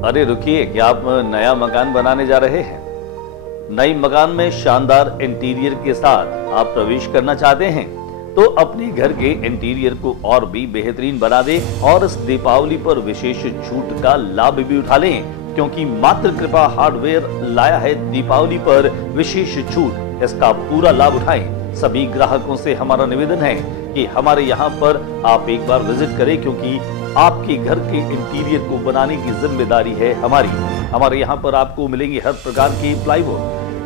अरे रुकिए, क्या आप नया मकान बनाने जा रहे हैं? नई मकान में शानदार इंटीरियर के साथ आप प्रवेश करना चाहते हैं तो अपने घर के इंटीरियर को और भी बेहतरीन बना दे और इस दीपावली पर विशेष छूट का लाभ भी उठा लें, क्योंकि मात्र कृपा हार्डवेयर लाया है दीपावली पर विशेष छूट। इसका पूरा लाभ उठाएं। सभी ग्राहकों से हमारा निवेदन है कि हमारे यहाँ पर आप एक बार विजिट करें, क्योंकि आपके घर के इंटीरियर को बनाने की जिम्मेदारी है हमारी। हमारे यहाँ पर आपको मिलेंगे हर प्रकार के plywood,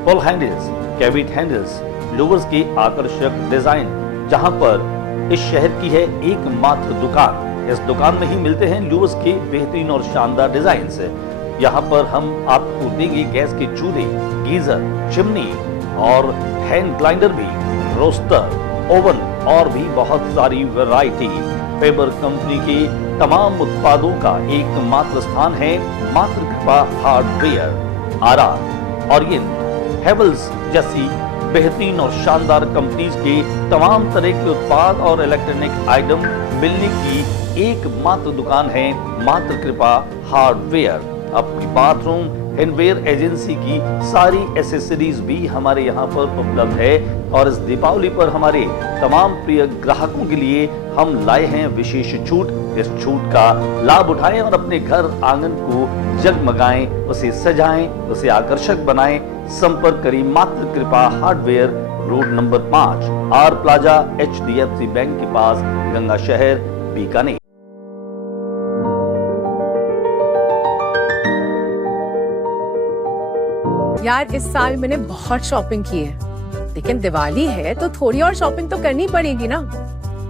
pull handles, cabinet handles, louvers के आकर्षक डिजाइन, जहाँ पर इस शहर की है एकमात्र दुकान। इस दुकान में ही मिलते हैं लोवर्स के बेहतरीन और शानदार डिजाइन। यहाँ पर हम आपको देंगे गैस के चूल्हे, गीजर, चिमनी और हैंड ग्राइंडर भी, रोस्टर, ओवन और भी बहुत सारी वैरायटी। फेबर कंपनी के तमाम उत्पादों का एकमात्र स्थान है मात्र कृपा हार्डवेयर। आरा, ओरिएंट, हेवल्स जैसी बेहतरीन और शानदार कंपनीज के तमाम तरह के उत्पाद और इलेक्ट्रॉनिक आइटम मिलने की एकमात्र दुकान है मात्र कृपा हार्डवेयर। अपनी बाथरूम हैंडवेयर एजेंसी की सारी एसेसरीज भी हमारे यहाँ पर उपलब्ध है और इस दीपावली पर हमारे तमाम प्रिय ग्राहकों के लिए हम लाए हैं विशेष छूट। इस छूट का लाभ उठाएं और अपने घर आंगन को जगमगाएं, उसे सजाएं, उसे आकर्षक बनाएं। संपर्क करें मात्र Kripa hardware, road number 5, R plaza, HDFC bank के पास, गंगा शहर, बीकानेर। यार इस साल मैंने बहुत शॉपिंग की है, लेकिन दिवाली है तो थोड़ी और शॉपिंग तो करनी पड़ेगी ना।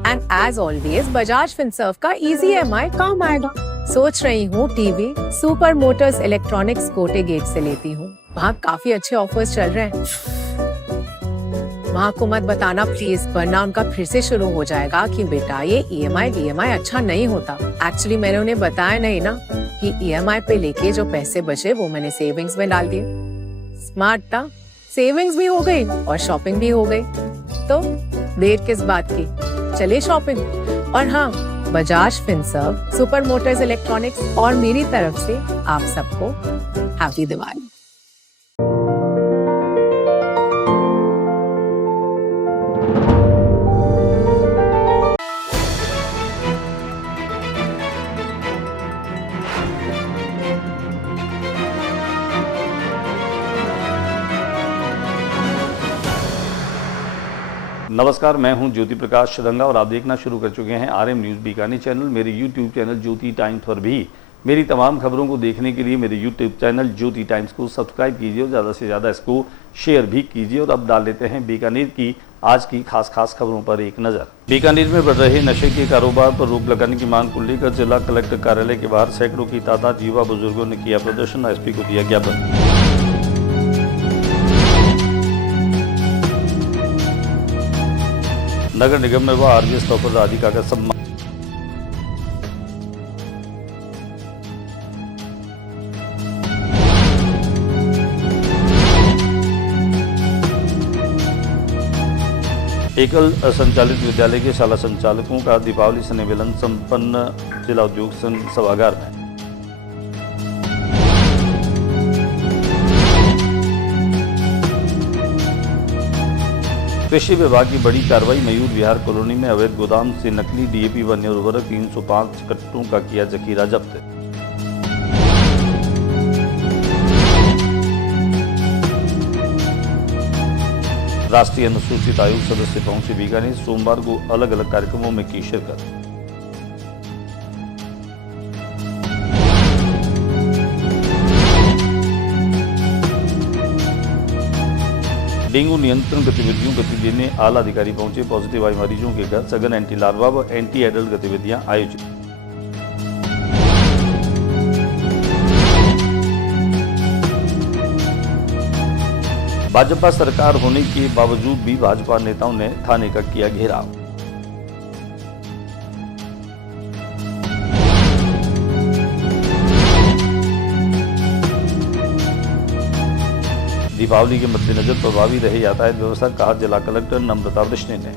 And as always Bajaj Finserv का इजी EMI काम आएगा। सोच रही हूँ TV super motors electronics Kote gate से लेती हूँ, वहाँ काफी अच्छे ऑफर्स चल रहे हैं। वहाँ को मत बताना प्लीज, वरना उनका फिर से शुरू हो जाएगा कि बेटा ये EMI अच्छा नहीं होता। एक्चुअली मैंने उन्हें बताया नहीं ना कि EMI पे लेके जो पैसे बचे वो मैंने सेविंग्स में डाल दिए। स्मार्ट था, सेविंग्स भी हो गई और शॉपिंग भी हो गई, तो देर किस बात की, चले शॉपिंग। और हाँ, Bajaj Finserv, super motors electronics और मेरी तरफ से आप सबको हैप्पी दिवाली। नमस्कार, मैं हूं ज्योति प्रकाश शदंगा और आप देखना शुरू कर चुके हैं RM न्यूज़ बीकानेर चैनल। मेरे YouTube चैनल ज्योति टाइम्स पर भी मेरी तमाम खबरों को देखने के लिए मेरे YouTube चैनल ज्योति टाइम्स को सब्सक्राइब कीजिए और ज़्यादा से ज़्यादा इसको शेयर भी कीजिए। और अब डाल लेते हैं बीकानेर की आज की खास खबरों पर एक नज़र। बीकानेर में बढ़ रहे नशे के कारोबार पर रोक लगाने की मांग को लेकर जिला कलेक्टर कार्यालय के बाहर सैकड़ों की तादाद युवा बुजुर्गों ने किया प्रदर्शन। SP को दिया ज्ञापन। नगर निगम में वह RGS टॉपर राधिका का सम्मान। एकल संचालित विद्यालय के शाला संचालकों का दीपावली स्नेह मिलन संपन्न जिला उद्योग संघ सभागार में। कृषि विभाग की बड़ी कार्रवाई। मयूर विहार कॉलोनी में अवैध गोदाम से नकली DAP व अन्य उर्वरक 305 कट्टों का किया जखीरा जब्त। राष्ट्रीय अनुसूचित आयोग सदस्य पहुंचे बीकानेर, सोमवार को अलग अलग कार्यक्रमों में की शिरकत। डेंगू नियंत्रण गतिविधियों गति देने आला अधिकारी पहुंचे। पॉजिटिव आए मरीजों के घर सघन एंटी लार्वा व एंटी एडल्ट गतिविधियां आयोजित। भाजपा सरकार होने के बावजूद भी भाजपा नेताओं ने थाने का किया घेराव। दीपावली के मद्देनजर प्रभावी रहे यातायात व्यवस्था, कहा जिला कलेक्टर नम्रता वृष्णि ने।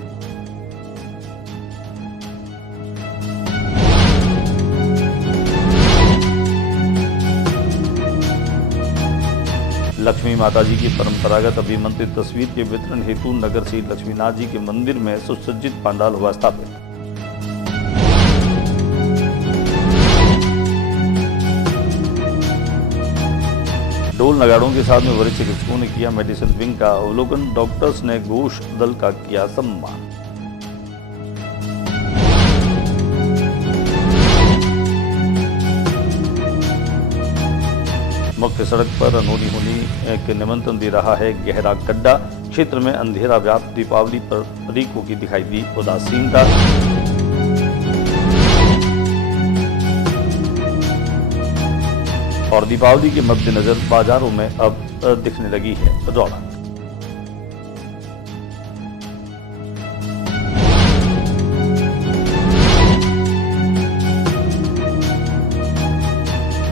लक्ष्मी माता जी की परंपरागत अभिमंत्रित तस्वीर के वितरण हेतु नगर श्री लक्ष्मीनाथ जी के मंदिर में सुसज्जित पंडाल हुआ स्थापित। ढोल नगाड़ों के साथ में वरिष्ठ चिकित्सकों ने किया मेडिसिन विंग का अवलोकन। डॉक्टर्स ने घोष दल का किया सम्मान। मुख्य सड़क पर अनहोनी होने के निमंत्रण दे रहा है गहरा गड्ढा। क्षेत्र में अंधेरा व्याप्त। दीपावली पर प्रतीकों की दिखाई दी उदासीनता। और दीपावली के मद्देनजर बाजारों में अब दिखने लगी है रौनक।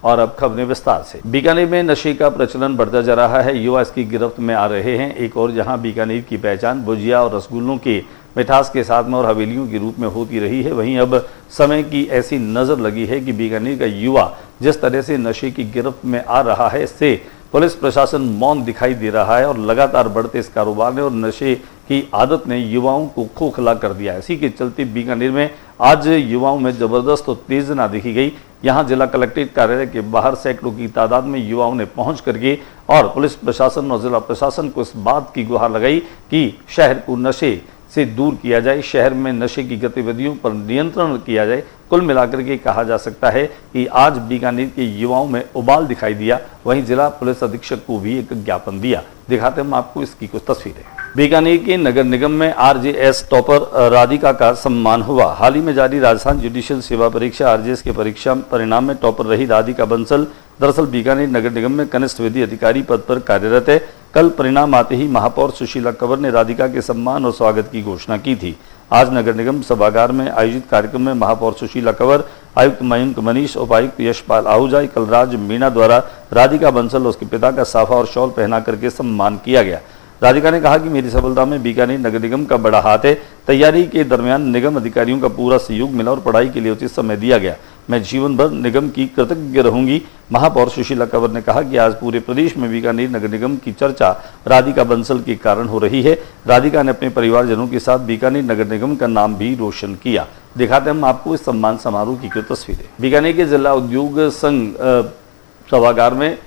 और अब खबरें विस्तार से। बीकानेर में नशे का प्रचलन बढ़ता जा रहा है। युवा इसकी गिरफ्त में आ रहे हैं। एक और जहां बीकानेर की पहचान भुजिया और रसगुल्लों के मिठास के साथ में और हवेलियों के रूप में होती रही है, वहीं अब समय की ऐसी नजर लगी है कि बीकानेर का युवा जिस तरह से नशे की गिरफ्त में आ रहा है, इससे पुलिस प्रशासन मौन दिखाई दे रहा है। और लगातार बढ़ते इस कारोबार ने और नशे की आदत ने युवाओं को खोखला कर दिया। इसी के चलते बीकानेर में आज युवाओं में जबरदस्त उत्तेजना देखी गई। यहां जिला कलेक्ट्रेट कार्यालय के बाहर सैकड़ों की तादाद में युवाओं ने पहुंच करके और पुलिस प्रशासन और जिला प्रशासन को इस बात की गुहार लगाई कि शहर को नशे से दूर किया जाए, शहर में नशे की गतिविधियों पर नियंत्रण किया जाए। कुल मिलाकर के कहा जा सकता है कि आज बीकानेर के युवाओं में उबाल दिखाई दिया। वहीं जिला पुलिस अधीक्षक को भी एक ज्ञापन दिया। दिखाते हम आपको इसकी कुछ तस्वीरें। बीकानेर के नगर निगम में आरजेएस टॉपर राधिका का सम्मान हुआ। हाल ही में जारी राजस्थान जुडिशियल सेवा परीक्षा आरजेएस के परीक्षा परिणाम में टॉपर रही राधिका बंसल दरअसल बीकानेर नगर निगम में कनिष्ठ विधि अधिकारी पद पर कार्यरत है। कल परिणाम आते ही महापौर सुशीला कंवर ने राधिका के सम्मान और स्वागत की घोषणा की थी। आज नगर निगम सभागार में आयोजित कार्यक्रम में महापौर सुशीला कंवर, आयुक्त मयंक मनीष, उपायुक्त यशपाल आहूजा, कलराज मीणा द्वारा राधिका बंसल और उसके पिता का साफा और शॉल पहना करके सम्मान किया गया। राधिका ने कहा कि मेरी सफलता में बीकानेर नगर निगम का बड़ा हाथ है। तैयारी के दरमियान निगम अधिकारियों का पूरा सहयोग मिला और पढ़ाई के लिए उचित समय दिया गया। मैं जीवन भर निगम की कृतज्ञ रहूंगी। महापौर सुशीला कंवर ने कहा कि आज पूरे प्रदेश में बीकानेर नगर निगम की चर्चा राधिका बंसल के कारण हो रही है। राधिका ने अपने परिवारजनों के साथ बीकानेर नगर निगम का नाम भी रोशन किया। दिखाते हम आपको इस सम्मान समारोह की कुछ तस्वीरें। बीकानेर के जिला उद्योग संघ सभागार में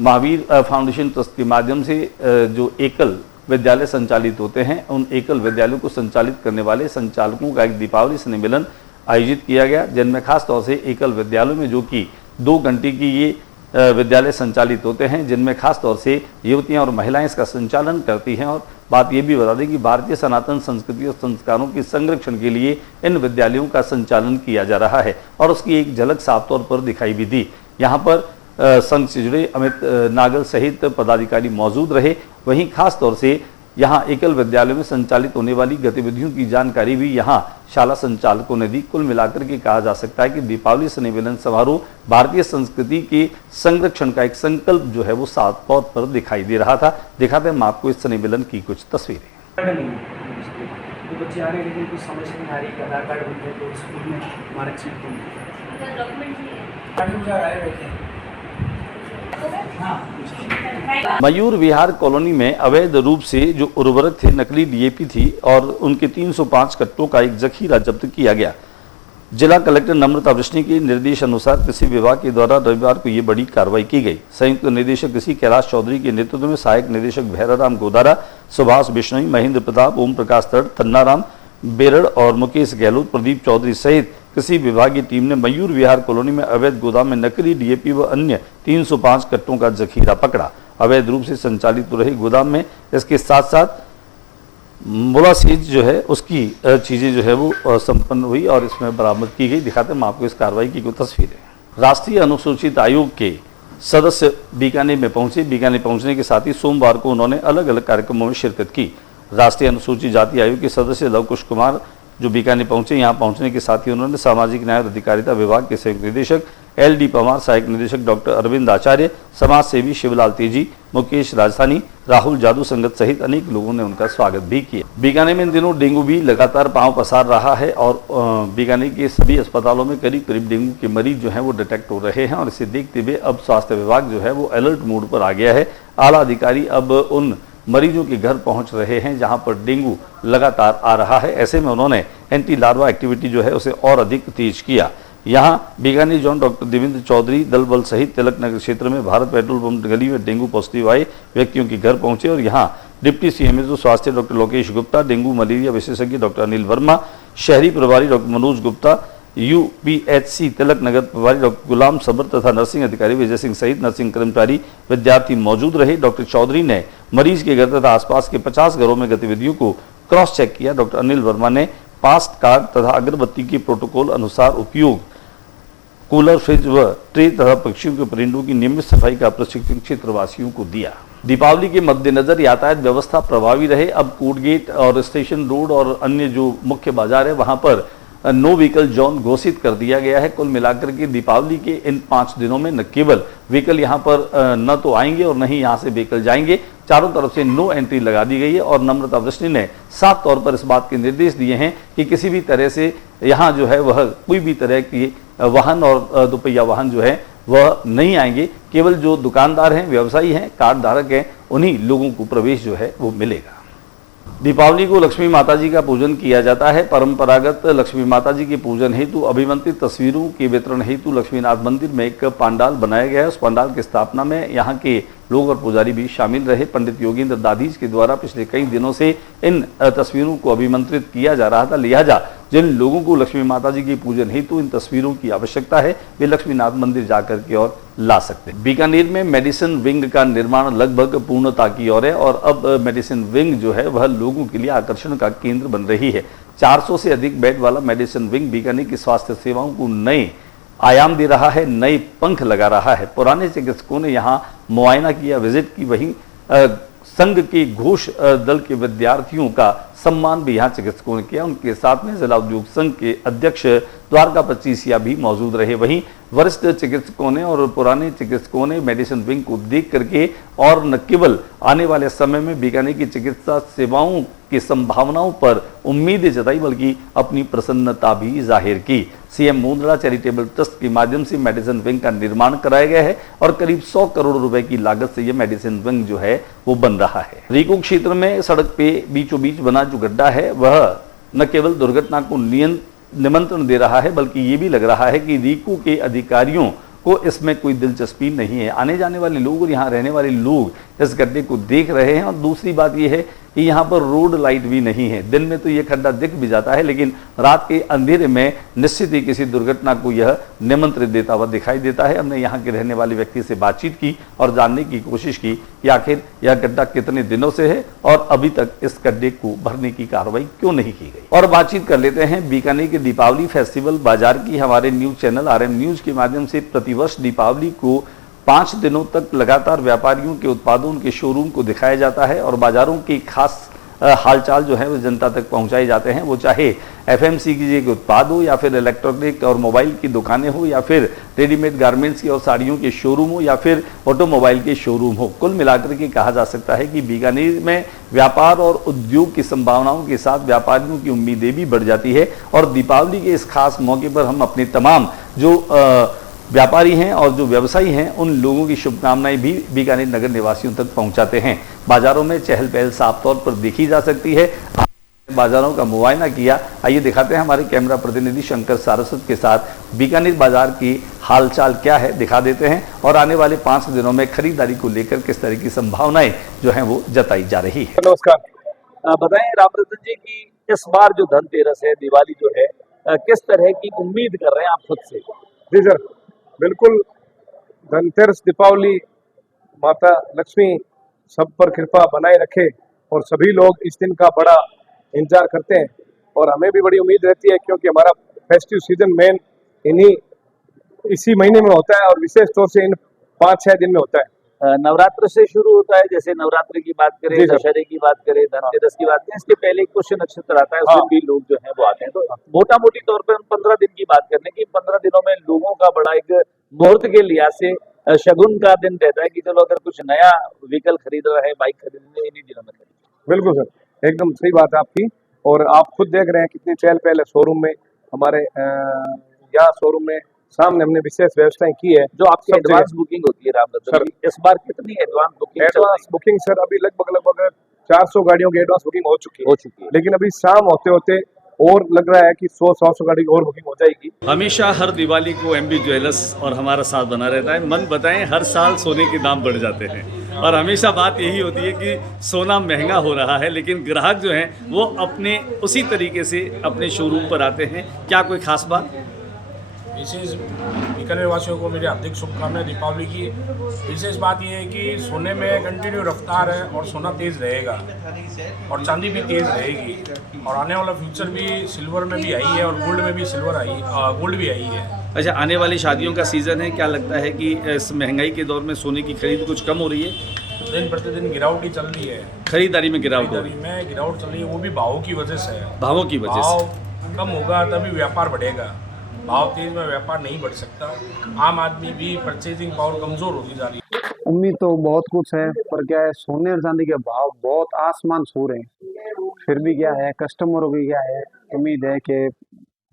महावीर फाउंडेशन ट्रस्ट के माध्यम से जो एकल विद्यालय संचालित होते हैं, उन एकल विद्यालयों को संचालित करने वाले संचालकों का एक दीपावली सम्मेलन आयोजित किया गया, जिनमें खास तौर से एकल विद्यालयों में जो कि 2 घंटे की ये विद्यालय संचालित होते हैं, जिनमें खास तौर से युवतियां और महिलाएं इसका संचालन करती हैं। और बात ये भी बता दें कि भारतीय सनातन संस्कृति और संस्कारों के संरक्षण के लिए इन विद्यालयों का संचालन किया जा रहा है और उसकी एक झलक साफ तौर पर दिखाई भी दी। यहाँ पर संघ से जुड़े अमित नागल सहित पदाधिकारी मौजूद रहे। वहीं खास तौर से यहाँ एकल विद्यालयों में संचालित होने वाली गतिविधियों की जानकारी भी यहाँ शाला संचालकों ने दी। कुल मिलाकर के कहा जा सकता है कि दीपावली सम्मेलन समारोह भारतीय संस्कृति के संरक्षण का एक संकल्प जो है वो साफ तौर पर दिखाई दे रहा था। दिखाते हम आपको इस सम्मेलन की कुछ तस्वीरें। बच्चे आ रहे लेकिन कुछ समझ नहीं आ रही कि आधार कार्ड बनते तो स्कूल में मार्कशीट मयूर विहार कॉलोनी में अवैध रूप से जो उर्वरक थे, नकली डीएपी थी और उनके 305 कट्टों का एक जखीरा जब्त किया गया। जिला कलेक्टर नम्रता वृष्णि के निर्देश अनुसार कृषि विभाग के द्वारा रविवार को ये बड़ी कार्रवाई की गई। संयुक्त निदेशक कृषि कैलाश चौधरी के नेतृत्व में सहायक निदेशक भैराराम गोदारा, सुभाष बिश्नोई, महेंद्र प्रताप, ओम प्रकाश तड़, तन्नाराम बेरड़ और मुकेश गहलोत, प्रदीप चौधरी सहित कृषि विभाग की टीम ने मयूर विहार कॉलोनी में अवैध गोदाम में नकली डीएपी व अन्य 305 कट्टों का जखीरा पकड़ा। अवैध रूप से संचालित हो रहे गोदाम में इसके साथ साथ मोलासीज जो है उसकी चीजें जो है वो संपन्न हुई और इसमें बरामद की गई। दिखाते हैं आपको इस कार्रवाई की कुछ तस्वीरें। राष्ट्रीय अनुसूचित आयोग के सदस्य बीकानेर में पहुंचे। बीकानेर पहुंचने के साथ ही सोमवार को उन्होंने अलग अलग कार्यक्रमों में शिरकत की। राष्ट्रीय अनुसूचित जाति आयोग के सदस्य लवकुश कुमार जो बीकानेर पहुंचे, यहाँ पहुंचने के साथ ही उन्होंने सामाजिक न्याय और अधिकारिता विभाग के संयुक्त निदेशक LD पवार, सहायक निदेशक डॉक्टर अरविंद आचार्य, समाज सेवी शिवलाल तेजी, मुकेश राजस्थानी, राहुल जादू संगत सहित अनेक लोगों ने उनका स्वागत भी किया। बीकानेर में इन दिनों डेंगू भी लगातार पांव पसार रहा है और बीकानेर के सभी अस्पतालों में करीब करीब डेंगू के मरीज जो हैं वो डिटेक्ट हो रहे हैं और इसे देखते हुए अब स्वास्थ्य विभाग जो है वो अलर्ट मोड पर आ गया है। आला अधिकारी अब उन मरीजों के घर पहुंच रहे हैं जहां पर डेंगू लगातार आ रहा है। ऐसे में उन्होंने एंटी लार्वा एक्टिविटी जो है उसे और अधिक तेज किया। यहां बीकानेर जोन डॉक्टर देवेंद्र चौधरी दल बल सहित तिलक नगर क्षेत्र में भारत पेट्रोल पंप गली में डेंगू पॉजिटिव आए व्यक्तियों के घर पहुंचे और यहां डिप्टी CMO स्वास्थ्य doctor Lokesh Gupta, dengue malaria विशेषज्ञ डॉक्टर अनिल वर्मा, शहरी प्रभारी डॉक्टर मनोज गुप्ता, UPHC तिलक नगर प्रभारी डॉक्टर गुलाम सबर तथा नर्सिंग अधिकारी विजय सिंह सहित नर्सिंग कर्मचारी विद्यार्थी मौजूद रहे। डॉक्टर चौधरी ने मरीज के घर तथा आसपास के 50 घरों में गतिविधियों को क्रॉस चेक किया। डॉक्टर अनिल वर्मा ने पास्ट कार्ड तथा अगरबत्ती के प्रोटोकॉल अनुसार उपयोग, कूलर, फ्रिज व ट्रे तथा पक्षियों के परिंदों की नियमित सफाई का प्रशिक्षण क्षेत्रवासियों को दिया। दीपावली के मद्देनजर यातायात व्यवस्था प्रभावी रहे। अब कोटगेट और स्टेशन रोड और अन्य जो मुख्य बाजार है वहां पर नो व्हीकल जोन घोषित कर दिया गया है। कुल मिलाकर के दीपावली के इन 5 दिनों में न केवल व्हीकल यहां पर न तो आएंगे और न ही यहां से व्हीकल जाएंगे, चारों तरफ से नो एंट्री लगा दी गई है और नम्रता वृष्टि ने साफ तौर पर इस बात के निर्देश दिए हैं कि किसी भी तरह से यहां जो है वह कोई भी तरह की वाहन और दोपहिया वाहन जो है वह नहीं आएंगे। केवल जो दुकानदार हैं, व्यवसायी हैं, कार्ड धारक हैं, उन्हीं लोगों को प्रवेश जो है वो मिलेगा। दीपावली को लक्ष्मी माता जी का पूजन किया जाता है। परंपरागत लक्ष्मी माता जी के पूजन हेतु अभिमंत्रित तस्वीरों के वितरण हेतु लक्ष्मीनाथ मंदिर में एक पंडाल बनाया गया है। उस पंडाल की स्थापना में यहाँ के लोग और पुजारी भी शामिल रहे। पंडित योगेंद्र दाधीज के द्वारा पिछले कई दिनों से इन तस्वीरों को अभिमंत्रित किया जा रहा था। लिहाजा जिन लोगों को लक्ष्मी माता जी के पूजन हेतु इन तस्वीरों की आवश्यकता है वे लक्ष्मीनाथ मंदिर जाकर के और ला सकते हैं। बीकानेर में मेडिसिन विंग का निर्माण लगभग पूर्णता की ओर है और अब मेडिसिन विंग जो है वह लोगों के लिए आकर्षण का केंद्र बन रही है। 400 से अधिक बेड वाला मेडिसिन विंग बीकानेर की स्वास्थ्य सेवाओं को नए आयाम दे रहा है, नए पंख लगा रहा है। पुराने चिकित्सकों ने यहाँ मुआयना किया, विजिट की, वहीं संघ के घोष दल के विद्यार्थियों का सम्मान भी यहाँ चिकित्सकों ने किया। उनके साथ में जिला उद्योग संघ के अध्यक्ष द्वारका पचीसिया भी मौजूद रहे। वहीं वरिष्ठ चिकित्सकों ने और पुराने चिकित्सकों ने मेडिसिन विंग को देख करके और न केवल आने वाले समय में बीकानेर की चिकित्सा सेवाओं की संभावनाओं पर उम्मीदें जताई बल्कि अपनी प्रसन्नता भी जाहिर की। CM मुंद्रा चैरिटेबल ट्रस्ट के माध्यम से मेडिसिन विंग का निर्माण कराया गया है और करीब 100 करोड़ रुपए की लागत से यह मेडिसिन विंग जो है वो बन रहा है। रीको क्षेत्र में सड़क पे बीचों बीच बना जो गड्ढा है वह न केवल दुर्घटना को निमंत्रण दे रहा है बल्कि ये भी लग रहा है कि रीको के अधिकारियों को इसमें कोई दिलचस्पी नहीं है। आने जाने वाले लोग और यहाँ रहने वाले लोग इस गड्ढे को देख रहे हैं और दूसरी बात यह है कि यहाँ पर रोड लाइट भी नहीं है। दिन में तो ये खड्डा दिख भी जाता है लेकिन रात के अंधेरे में निश्चित ही किसी दुर्घटना को यह निमंत्रित देता हुआ दिखाई देता है। हमने यहाँ के रहने वाले व्यक्ति से बातचीत की और जानने की कोशिश की कि आखिर यह गड्ढा कितने दिनों से है और अभी तक इस गड्ढे को भरने की कार्रवाई क्यों नहीं की गई। और बातचीत कर लेते हैं बीकानेर के दीपावली फेस्टिवल बाजार की। हमारे न्यूज चैनल RM न्यूज के माध्यम से प्रतिवर्ष दीपावली को 5 दिनों तक लगातार व्यापारियों के उत्पादों के शोरूम को दिखाया जाता है और बाजारों की खास हालचाल जो है वो जनता तक पहुंचाए जाते हैं। वो चाहे FMCG के उत्पाद हो या फिर इलेक्ट्रॉनिक और मोबाइल की दुकानें हो या फिर रेडीमेड गारमेंट्स की और साड़ियों के शोरूम हो या फिर ऑटोमोबाइल के शोरूम हो। कुल मिलाकर के कहा जा सकता है कि बीकानेर में व्यापार और उद्योग की संभावनाओं के साथ व्यापारियों की उम्मीदें भी बढ़ जाती है और दीपावली के इस खास मौके पर हम अपने तमाम जो व्यापारी हैं और जो व्यवसायी हैं उन लोगों की शुभकामनाएं भी बीकानेर नगर निवासियों तक पहुंचाते हैं। बाजारों में चहल पहल साफ तौर पर देखी जा सकती है। बाजारों का मुआयना किया। आइए दिखाते हैं हमारे कैमरा प्रतिनिधि शंकर सारस्वत के साथ बीकानेर बाजार की हालचाल क्या है, दिखा देते हैं और आने वाले 5 दिनों में खरीदारी को लेकर किस तरह की संभावनाएं जो है वो जताई जा रही है। नमस्कार, बताएं रामरतन जी की इस बार जो धनतेरस है, दिवाली जो है, किस तरह की उम्मीद कर रहे हैं आप खुद से? जी सर, बिल्कुल धनतेरस दीपावली माता लक्ष्मी सब पर कृपा बनाए रखे और सभी लोग इस दिन का बड़ा इंतजार करते हैं और हमें भी बड़ी उम्मीद रहती है क्योंकि हमारा फेस्टिव सीजन मेन इसी महीने में होता है और विशेष तौर से इन 5-6 दिन में होता है। नवरात्र से शुरू होता है, जैसे नवरात्र की बात करें, जी सर। दशहरे की बात करें, धनतेरस की बात करें, इसके पहले एक पुष्य नक्षत्र आता है, उसमें हाँ। भी लोग जो है वो आते हैं। तो मोटा मोटी तौर पर हम 15 दिन की बात कर लें कि 15 दिनों में लोगों का बड़ा एक मुहूर्त के लिहाज से शगुन का दिन रहता है कि चलो अगर कुछ नया व्हीकल खरीद रहा है, बाइक खरीदने, इन्हीं दिनों में खरीद। बिल्कुल सर, एकदम सही बात है आपकी। और आप खुद देख रहे हैं कितनी चहल पहल है शोरूम में, हमारे यहाँ शोरूम में सामने हमने विशेष व्यवस्थाएं की है। जो आपकी सब जगह। एडवांस बुकिंग होती है रामरतन सर। जी, इस बार कितनी एडवांस बुकिंग चल रही एडवांस बुकिंग सर अभी लगभग 400 गाड़ियों की एडवांस बुकिंग हो चुकी है, हो चुकी है? लेकिन अभी शाम होते होते और लग रहा है कि 100-150 गाड़ी की और बुकिंग हो जाएगी। हमेशा हर दिवाली को एमबी ज्वेलर्स और हमारा साथ बना रहता है। मन बताएं, हर साल सोने के दाम बढ़ जाते हैं और हमेशा बात यही होती है कि सोना महंगा हो रहा है, लेकिन ग्राहक जो हैं वो अपने उसी तरीके से अपने शोरूम पर आते हैं। क्या कोई खास बात? विशेष बीकानेर वासियों को मेरी हार्दिक शुभकामनाएं दीपावली की। विशेष बात यह है कि सोने में कंटिन्यू रफ्तार है और सोना तेज़ रहेगा और चांदी भी तेज़ रहेगी और आने वाला फ्यूचर भी सिल्वर में भी आई है और गोल्ड में भी गोल्ड भी आई है। अच्छा, आने वाली शादियों का सीज़न है, क्या लगता है कि इस महंगाई के दौर में सोने की खरीद कुछ कम हो रही है? दिन प्रतिदिन गिरावट ही चल रही है, खरीदारी में गिरावट हो रही खरीदारी में गिरावट चल रही है, वो भी भावों की वजह से है। भावों की वजह से। भाव कम होगा तभी व्यापार बढ़ेगा, भाव तेज में व्यापार नहीं बढ़ सकता। आम आदमी भी परचेजिंग पावर कमज़ोर होती जा रही है। उम्मीद तो बहुत कुछ है, पर क्या है, सोने और चांदी के भाव बहुत आसमान छू रहे हैं। फिर भी क्या है, कस्टमरों की क्या है, उम्मीद है कि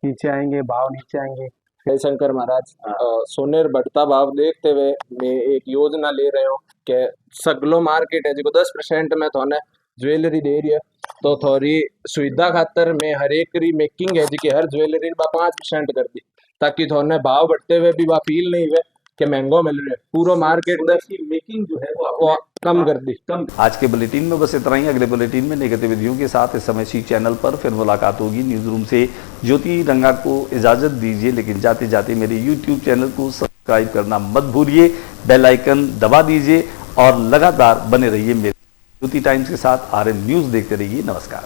नीचे आएंगे, भाव नीचे आएंगे। जय शंकर महाराज। सोने बढ़ता भाव देखते हुए मैं एक योजना ले रहे हूँ कि सगलो मार्केट है जो 10% में थोने ज्वेलरी दे रही है, तो थोड़ी सुविधा खातर मैं हर एक री मेकिंग है जी हर ज्वेलरी 5% कर दी, ताकि थोने भाव बढ़ते हुए भी वह फील नहीं हुए कि महंगो मिल रहे। पूरा मार्केट मेकिंग जो है वो कम कर दी। आज के बुलेटिन में बस इतना ही। अगले बुलेटिन में नई गतिविधियों के साथ इस समय सी चैनल पर फिर मुलाकात होगी। न्यूज रूम से ज्योति रंगा को इजाजत दीजिए, लेकिन जाते जाते मेरे यूट्यूब चैनल को सब्सक्राइब करना मत भूलिए, बेल आइकन दबा दीजिए और लगातार बने रहिए मेरे ज्योति टाइम्स के साथ। RM न्यूज देखते रहिए। नमस्कार।